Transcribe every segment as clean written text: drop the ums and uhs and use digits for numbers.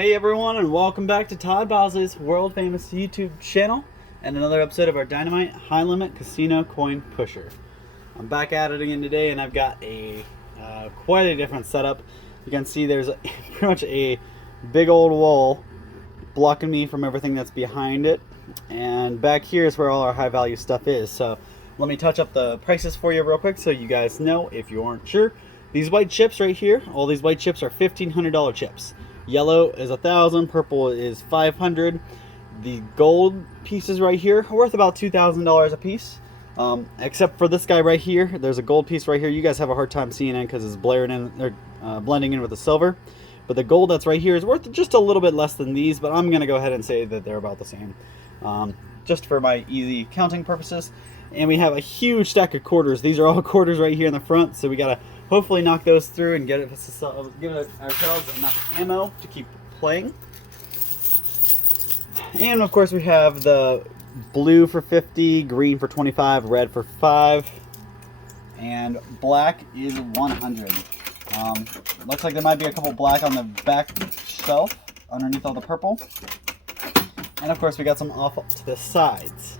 Hey everyone, and welcome back to Todd Bosley's world famous YouTube channel and another episode of our Dynamite High Limit Casino Coin Pusher. I'm back at it again today, and I've got a quite a different setup. You can see there's pretty much a big old wall blocking me from everything that's behind it, and back here is where all our high value stuff is. So let me touch up the prices for you real quick so you guys know if you aren't sure. These white chips right here, all these white chips are $1,500 chips. Yellow is 1,000, purple is 500. The gold pieces right here are worth about $2,000 a piece. Except for this guy right here. There's a gold piece right here. You guys have a hard time seeing it because it's blaring in, or blending in with the silver. But the gold that's right here is worth just a little bit less than these, but I'm going to go ahead and say that they're about the same. Just for my easy counting purposes. And we have a huge stack of quarters. These are all quarters right here in the front, so we got to hopefully knock those through and give ourselves enough ammo to keep playing. And of course we have the blue for 50, green for 25, red for 5, and black is 100. Looks like there might be a couple black on the back shelf underneath all the purple. And of course we got some off to the sides.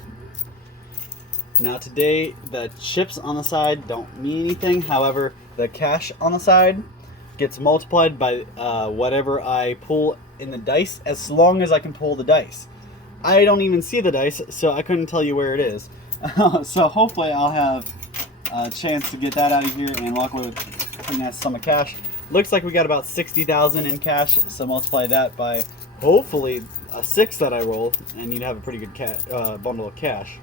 Now today the chips on the side don't mean anything, however the cash on the side gets multiplied by whatever I pull in the dice, as long as I can pull the dice. I don't even see the dice, so I couldn't tell you where it is. So hopefully I'll have a chance to get that out of here and walk away with a pretty nice sum of cash. Looks like we got about 60,000 in cash, so multiply that by hopefully a 6 that I roll, and you'd have a pretty good bundle of cash.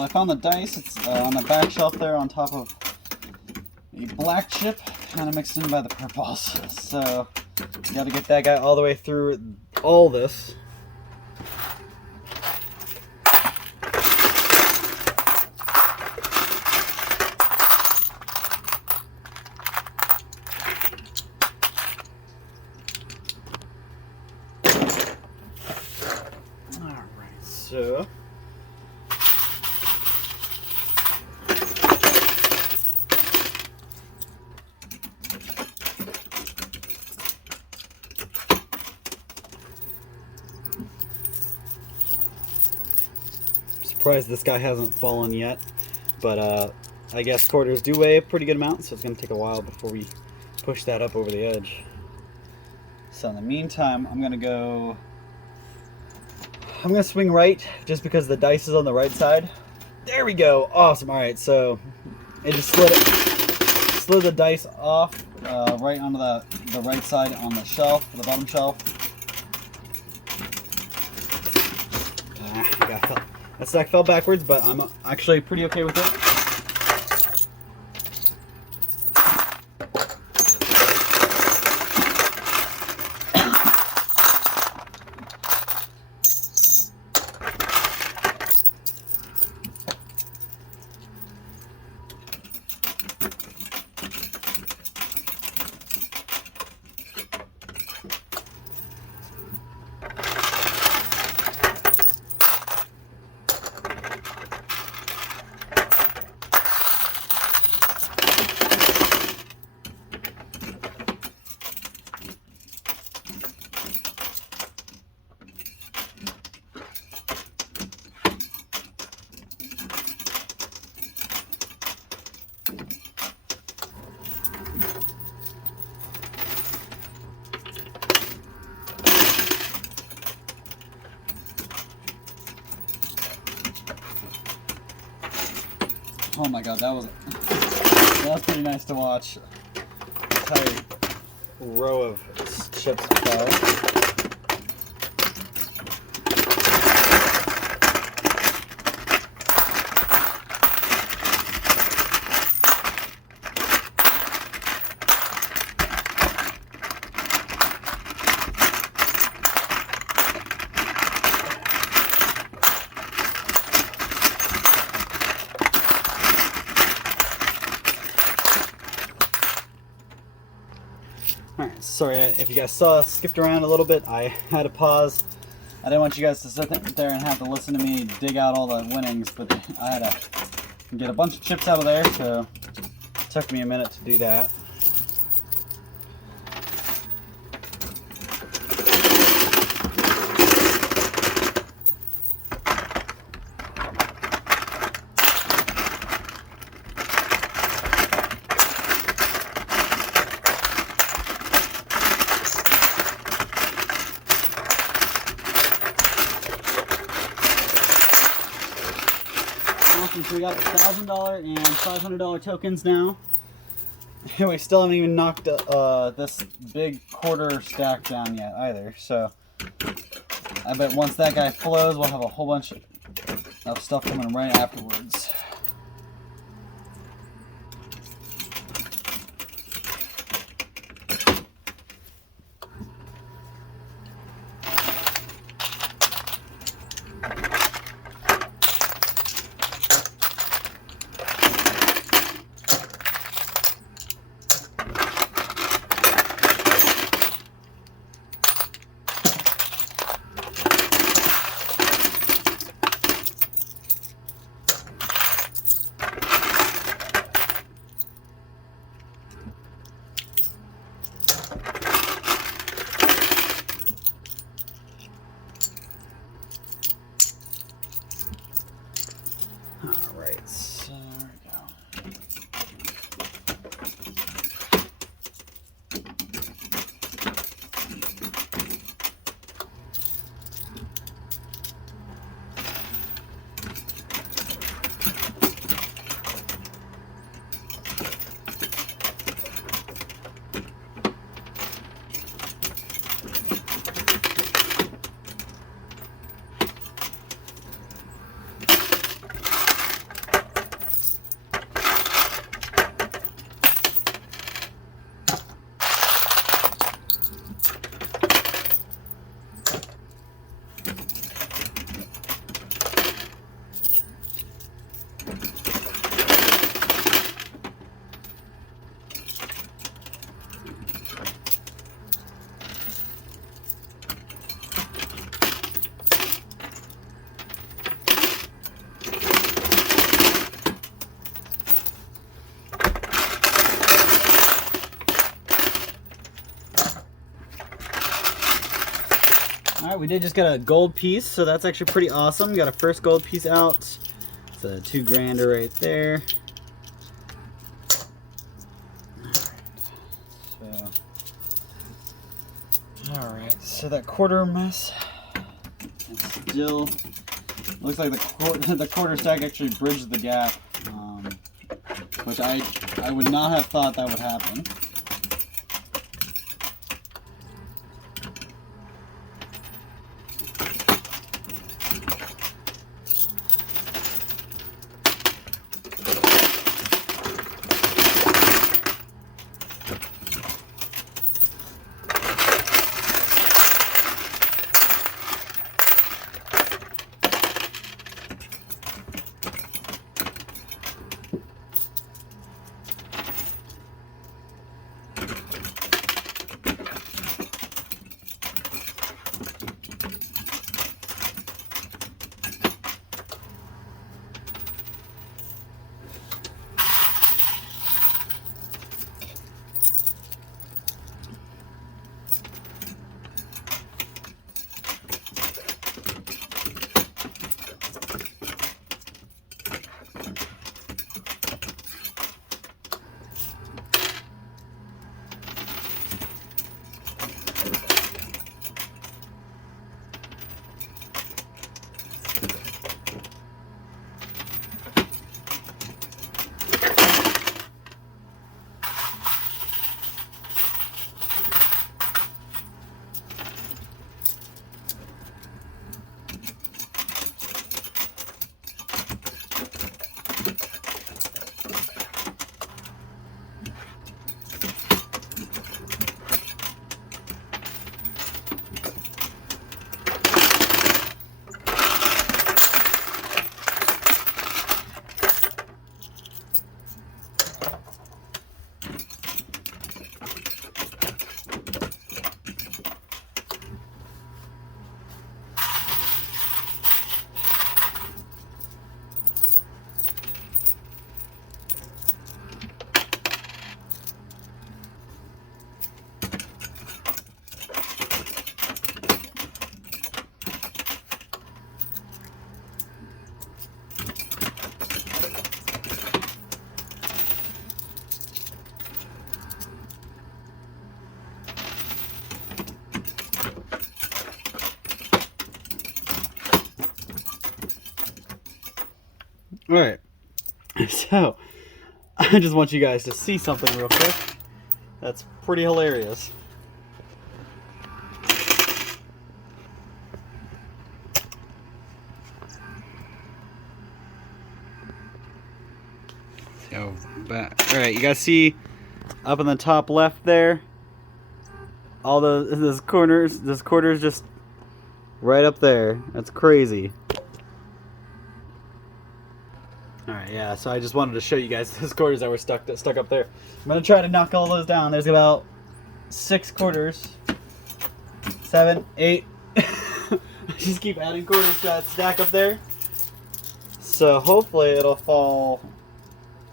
Well, I found the dice. It's on the back shelf there on top of a black chip, kind of mixed in by the purples. So, got to get that guy all the way through all this. Alright, so surprised this guy hasn't fallen yet, but I guess quarters do weigh a pretty good amount, so it's going to take a while before we push that up over the edge. So in the meantime, I'm going to swing right just because the dice is on the right side. There we go. Awesome. All right, so it just slid the dice off right onto the right side on the shelf, the bottom shelf. That stack fell backwards, but I'm actually pretty okay with it. Oh my god, that was pretty nice to watch. Entire row of chips fell. Alright, sorry if you guys saw, skipped around a little bit. I had to pause. I didn't want you guys to sit there and have to listen to me dig out all the winnings, but I had to get a bunch of chips out of there, so it took me a minute to do that. So we got $1,000 and $500 tokens now. We still haven't even knocked this big quarter stack down yet either. So I bet once that guy flows, we'll have a whole bunch of stuff coming right afterwards. All right, we did just get a gold piece, so that's actually pretty awesome. Got a first gold piece out. It's a $2 right there. All right, so that quarter mess, it still looks like the quarter stack actually bridged the gap, which I would not have thought that would happen. All right, so I just want you guys to see something real quick. That's pretty hilarious. So, all right, you guys see up in the top left there, all this quarter's just right up there. That's crazy. Alright, yeah, so I just wanted to show you guys those quarters that were stuck up there. I'm going to try to knock all those down. There's about 6 quarters. 7, 8. I just keep adding quarters to that stack up there. So hopefully it'll fall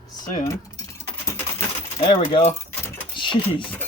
soon. There we go. Jeez.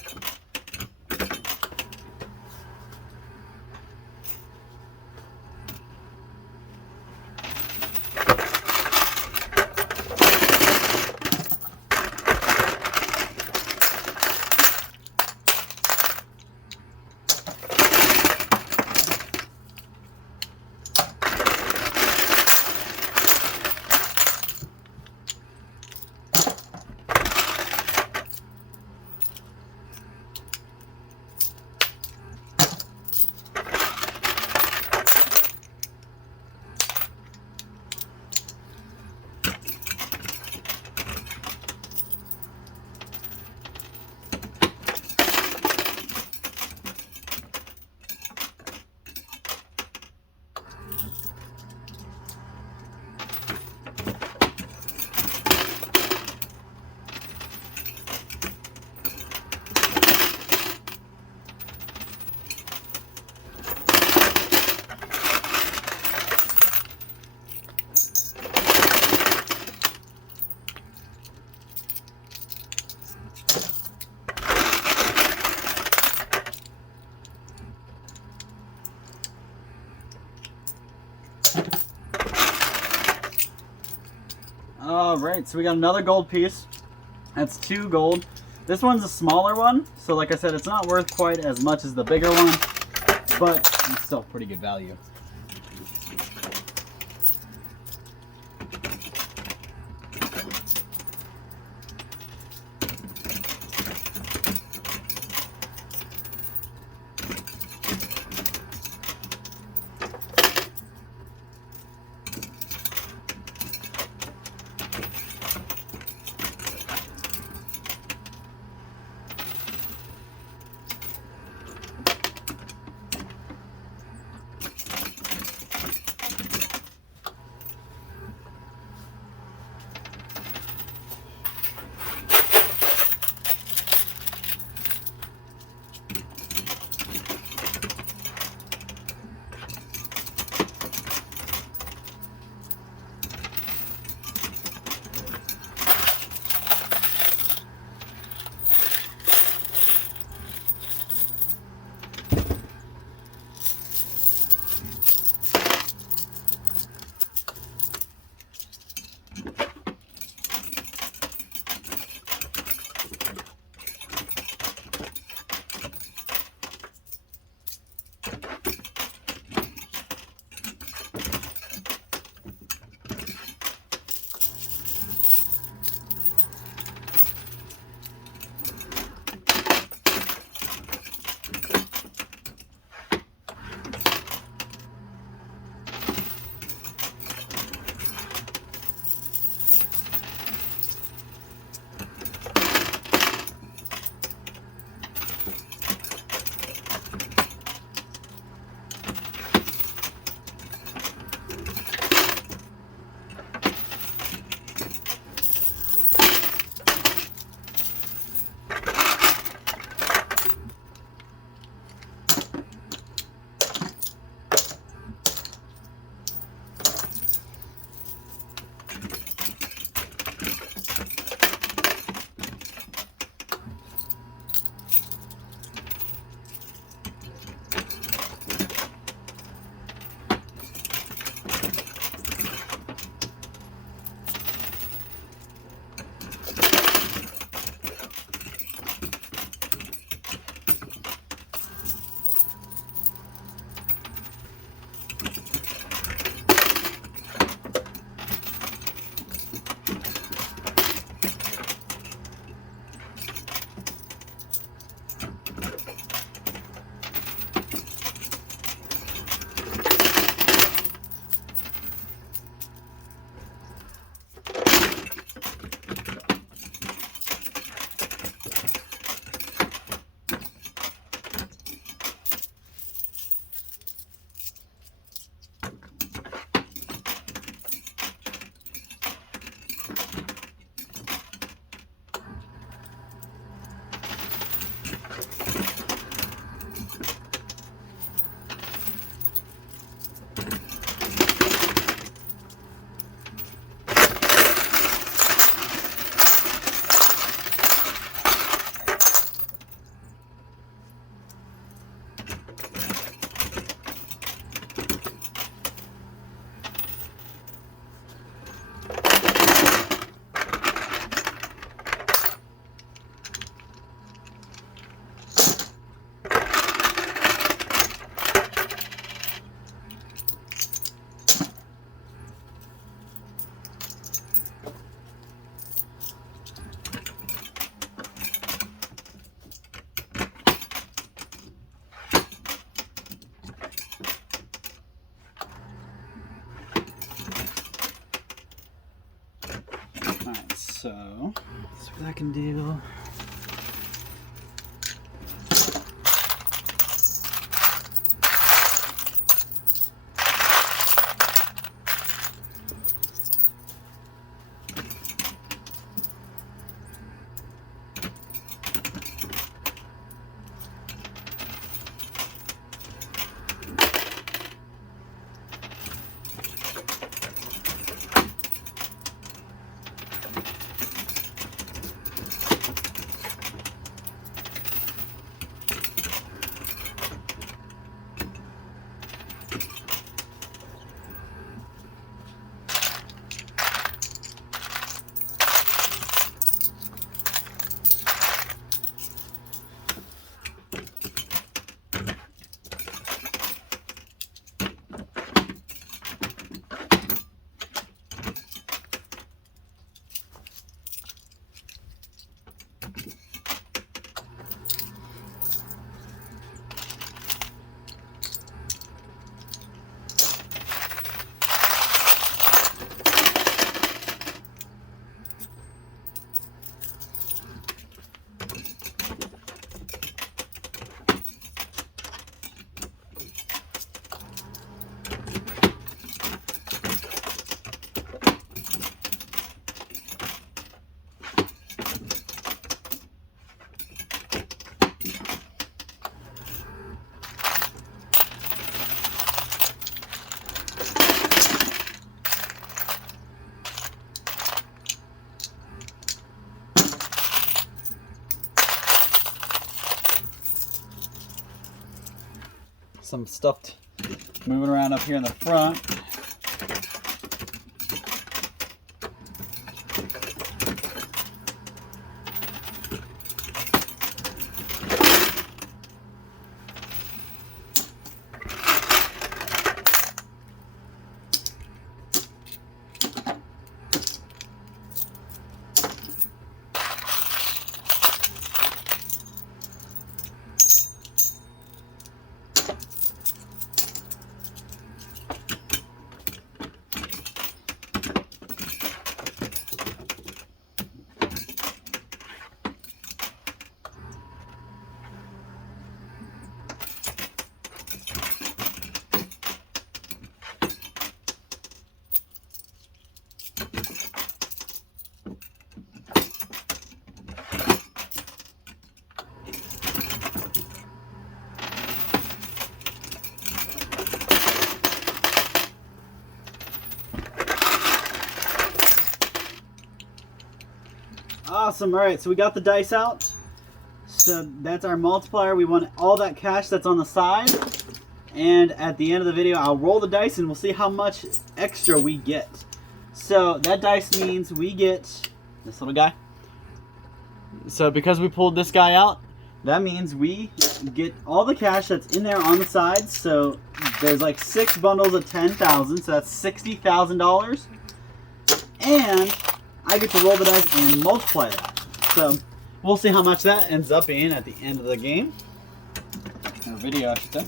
Alright, so we got another gold piece. That's 2 gold. This one's a smaller one, so like I said, it's not worth quite as much as the bigger one, but it's still pretty good value. So, let's see what I can do. some stuff moving around up here in the front. Awesome. All right, so we got the dice out. So that's our multiplier. We want all that cash that's on the side. And at the end of the video, I'll roll the dice and we'll see how much extra we get. So that dice means we get this little guy. So because we pulled this guy out, that means we get all the cash that's in there on the sides. So there's like 6 bundles of 10,000, so that's $60,000. And I get to roll the dice and multiply that. So we'll see how much that ends up being at the end of the game. Or video, I should say.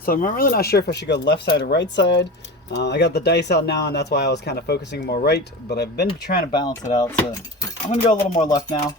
So I'm really not sure if I should go left side or right side. I got the dice out now, and that's why I was kind of focusing more right, but I've been trying to balance it out, so I'm going to go a little more left now.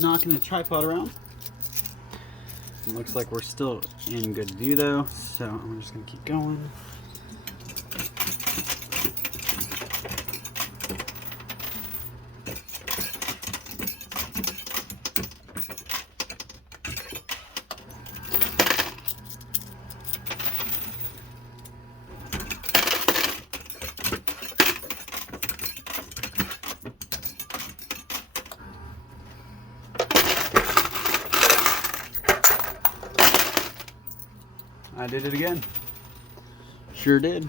knocking the tripod around. It looks like we're still in good view though, so I'm just gonna keep going. I did it again. Sure did.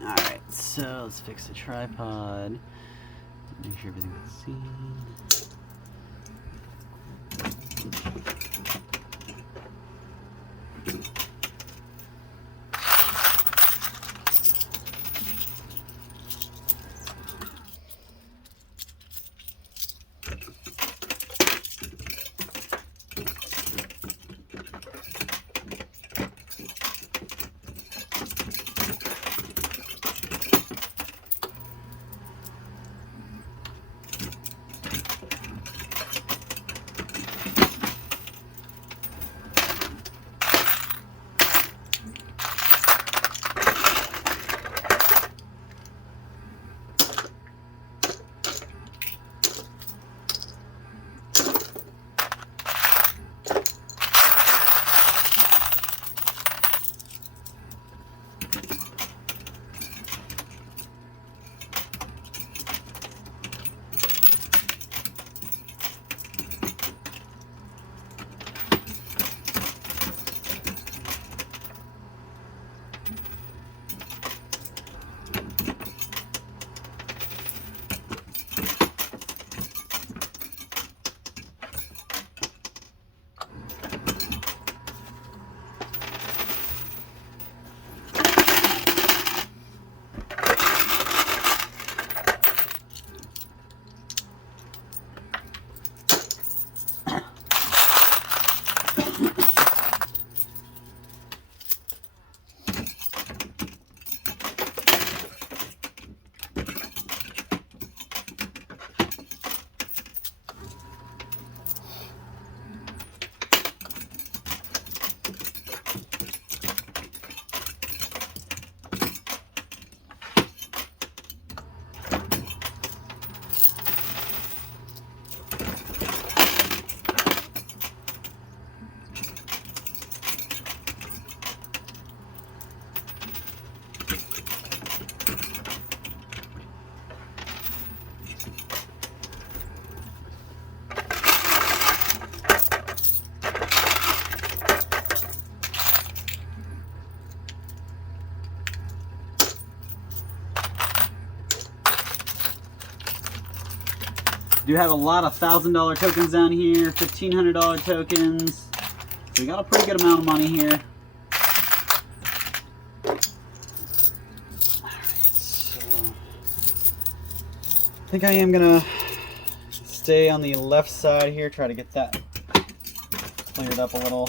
Alright, so let's fix the tripod. Make sure everything's seen. Do have a lot of $1,000 tokens down here, $1,500 tokens. So we got a pretty good amount of money here. Alright, so I think I am gonna stay on the left side here, try to get that cleared up a little.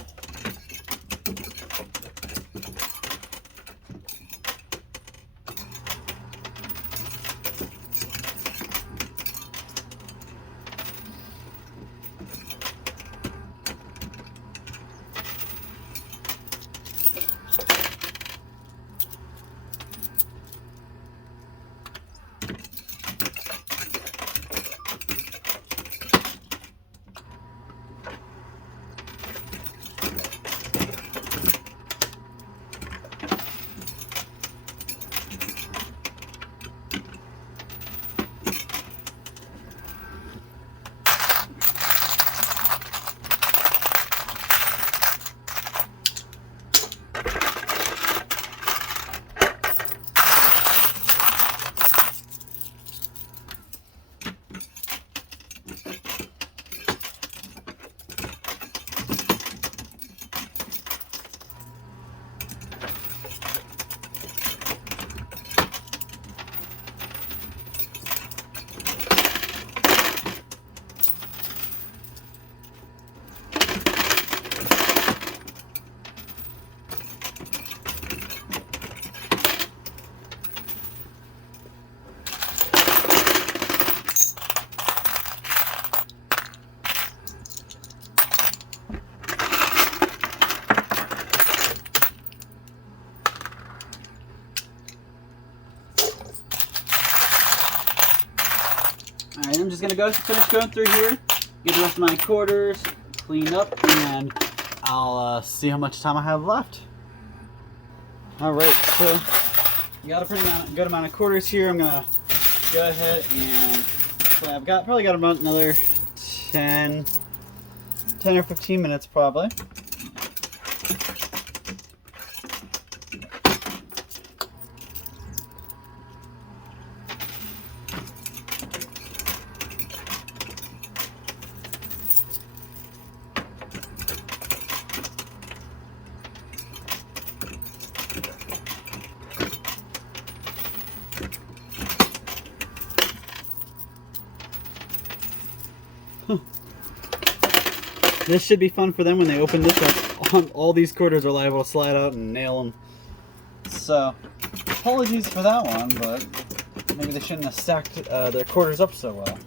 just gonna finish going through here, get the rest of my quarters cleaned up, and I'll see how much time I have left. All right, so you got a pretty good amount of quarters here. I'm gonna go ahead and so I've probably got about another 10 or 15 minutes probably. This should be fun for them when they open this up. All these quarters are liable to slide out and nail them. So, apologies for that one, but maybe they shouldn't have stacked their quarters up so well.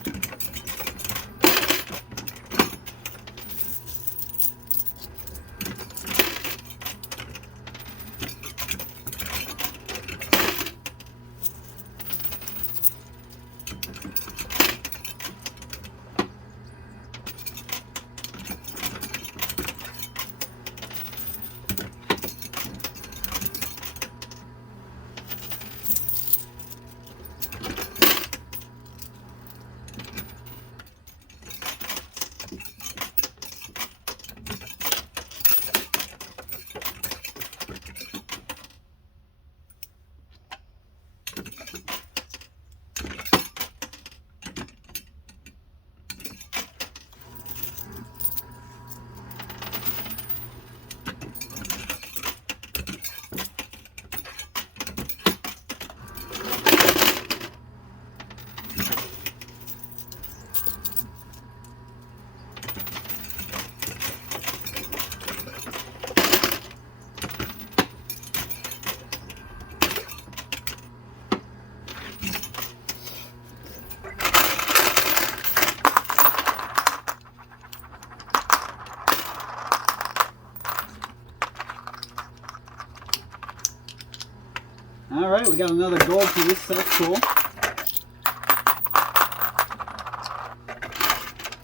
Alright, we got another gold piece, that's cool.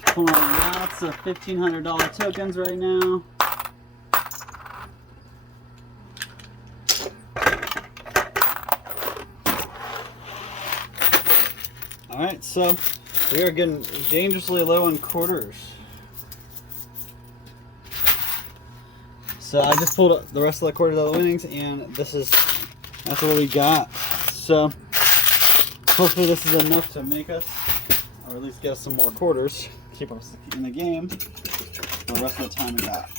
Pulling lots of $1,500 tokens right now. Alright, so we are getting dangerously low in quarters. So I just pulled up the rest of the quarters of the winnings, and that's what we got. So hopefully this is enough to make us, or at least get us some more quarters, keep us in the game for the rest of the time we got.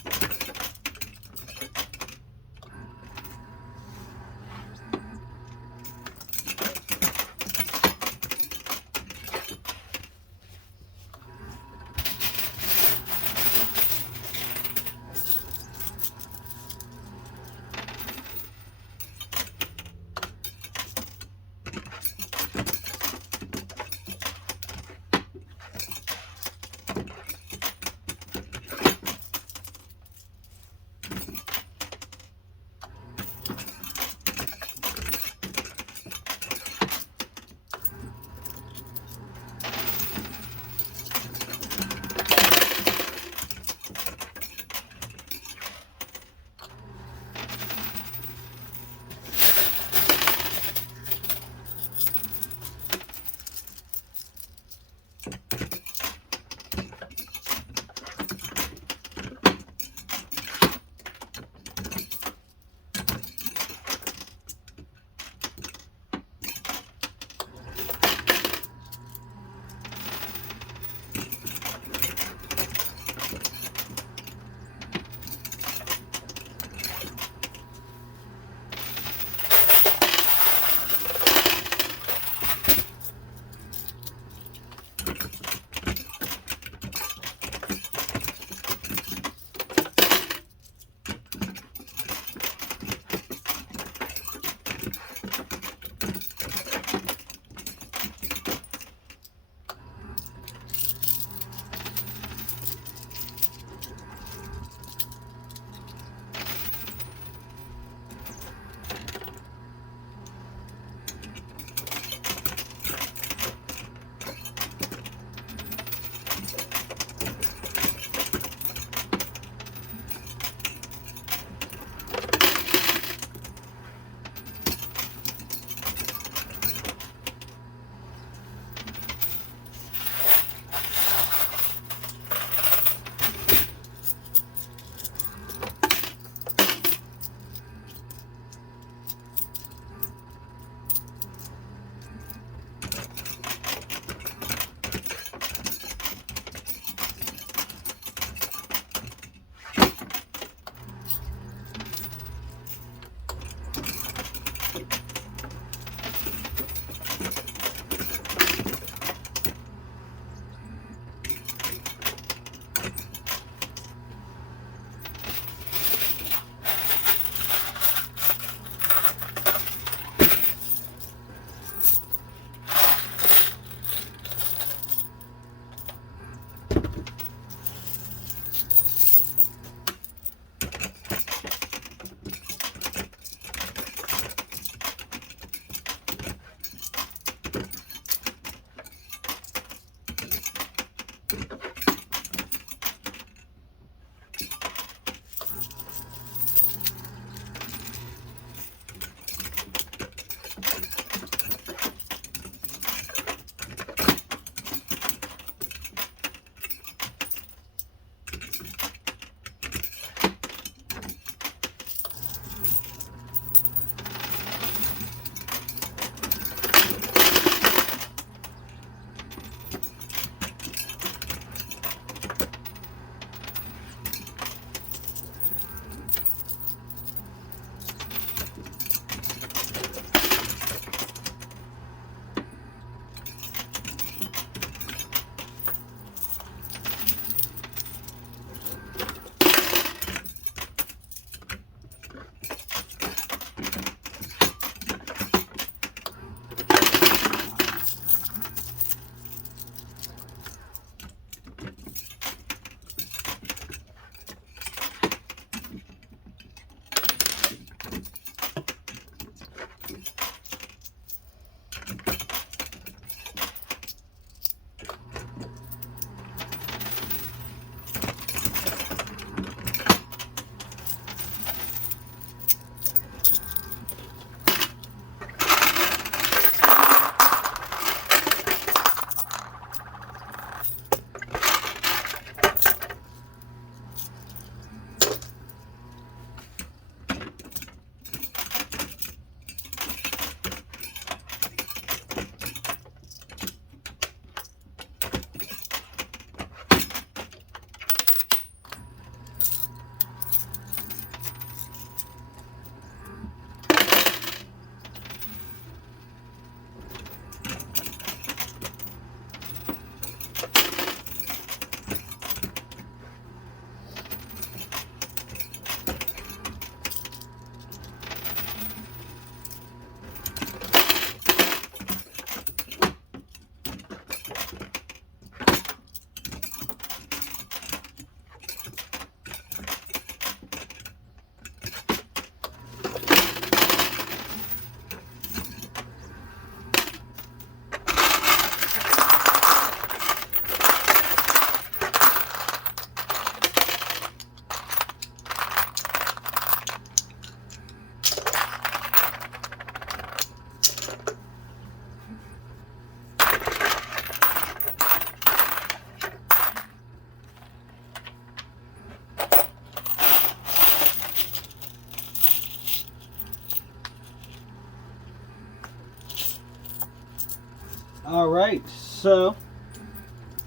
All right, so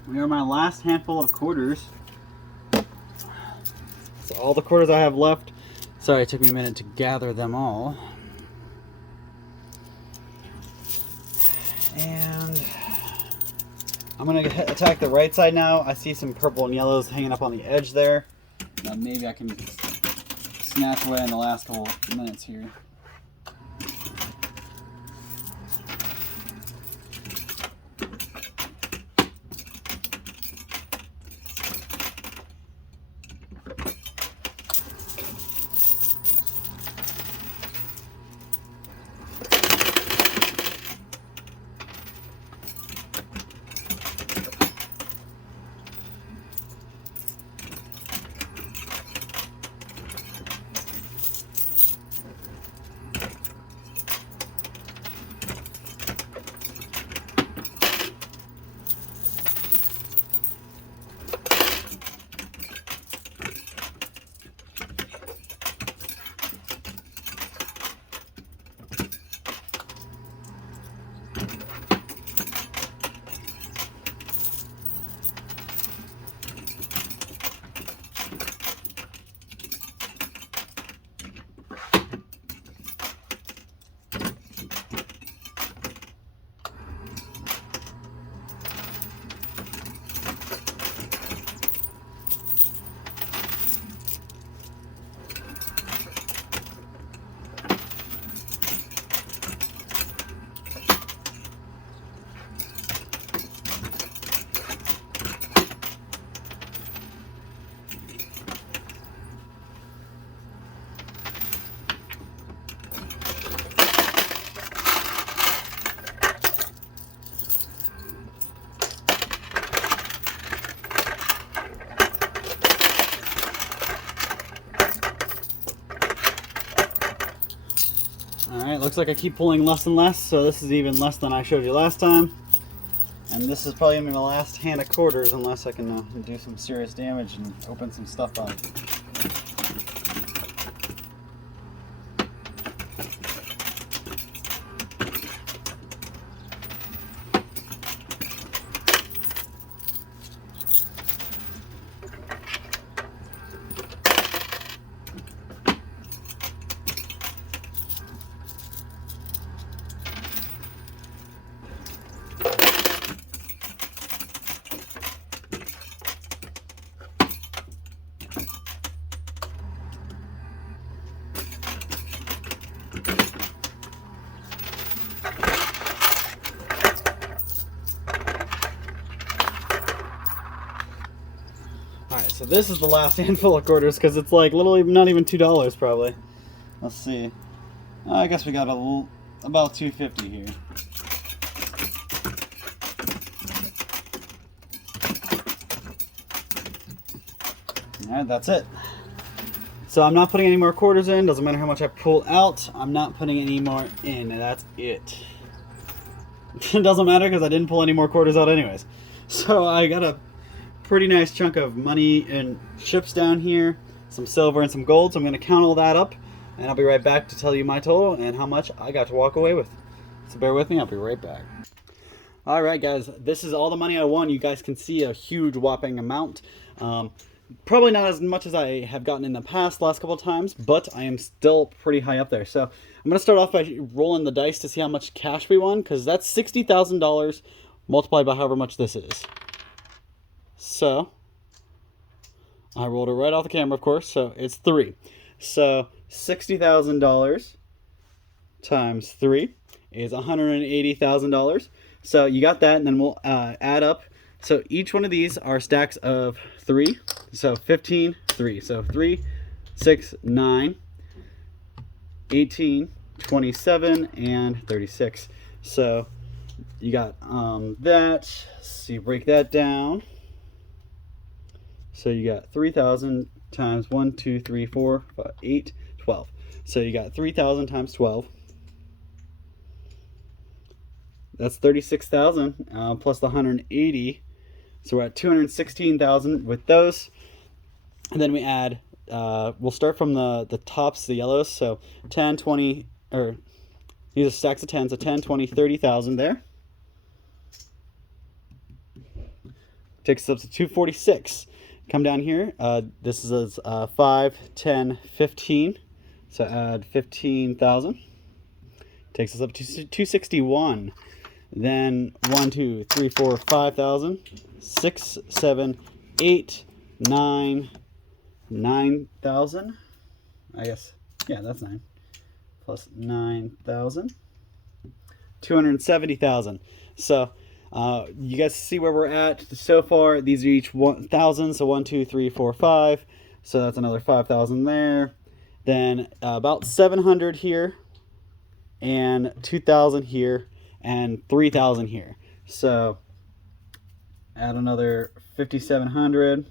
we are my last handful of quarters. So all the quarters I have left. Sorry, it took me a minute to gather them all. And I'm gonna attack the right side now. I see some purple and yellows hanging up on the edge there. Now maybe I can snatch away in the last couple minutes here. Alright, looks like I keep pulling less and less, so this is even less than I showed you last time. And this is probably going to be my last hand of quarters unless I can do some serious damage and open some stuff up. Alright, so this is the last handful of quarters because it's like literally not even $2 probably. Let's see. I guess we got about $2.50 here. Alright, that's it. So I'm not putting any more quarters in. Doesn't matter how much I pull out. I'm not putting any more in. That's it. It doesn't matter because I didn't pull any more quarters out anyways. So I got a pretty nice chunk of money and chips down here, some silver and some gold, so I'm going to count all that up and I'll be right back to tell you my total and how much I got to walk away with. So bear with me, I'll be right back. Alright guys, this is all the money I won. You guys can see a huge whopping amount. Probably not as much as I have gotten in the last couple of times, but I am still pretty high up there. So I'm going to start off by rolling the dice to see how much cash we won, because that's $60,000 multiplied by however much this is. So, I rolled it right off the camera, of course, so it's 3. So, $60,000 times 3 is $180,000. So, you got that, and then we'll add up. So, each one of these are stacks of 3. So, 15, 3. So, 3, 6, 9, 18, 27, and 36. So, you got that. So, you break that down. So you got 3,000 times 1, 2, 3, 4, 5, 8, 12. So you got 3,000 times 12. That's 36,000 plus the 180. So we're at 216,000 with those. And then we add, we'll start from the tops, the yellows. So 10, 20, or these are stacks of 10. So 10, 20, 30,000 there. Takes us up to 246. Come down here. This is 5, 10, 15. So add 15,000. Takes us up to 261. Then 1, 2, 3, 4, 5,000. 6, 7, 8, 9, 9,000. I guess, yeah, that's 9. Plus 9,000. 270,000. So you guys see where we're at so far. These are each 1,000. So 1, 2, 3, 4, 5. So that's another 5,000 there. Then about 700 here, and 2,000 here, and 3,000 here. So add another 5,700.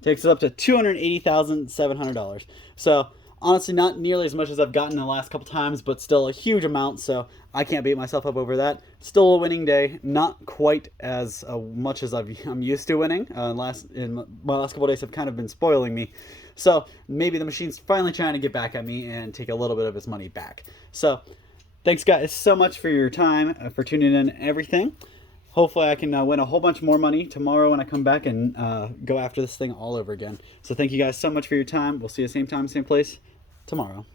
Takes us up to $280,700. So honestly, not nearly as much as I've gotten the last couple times, but still a huge amount. So I can't beat myself up over that. Still a winning day, not quite as much as I'm used to winning. In my last couple days have kind of been spoiling me. So maybe the machine's finally trying to get back at me and take a little bit of his money back. So thanks guys so much for your time, for tuning in and everything. Hopefully I can win a whole bunch more money tomorrow when I come back and go after this thing all over again. So thank you guys so much for your time. We'll see you same time, same place tomorrow.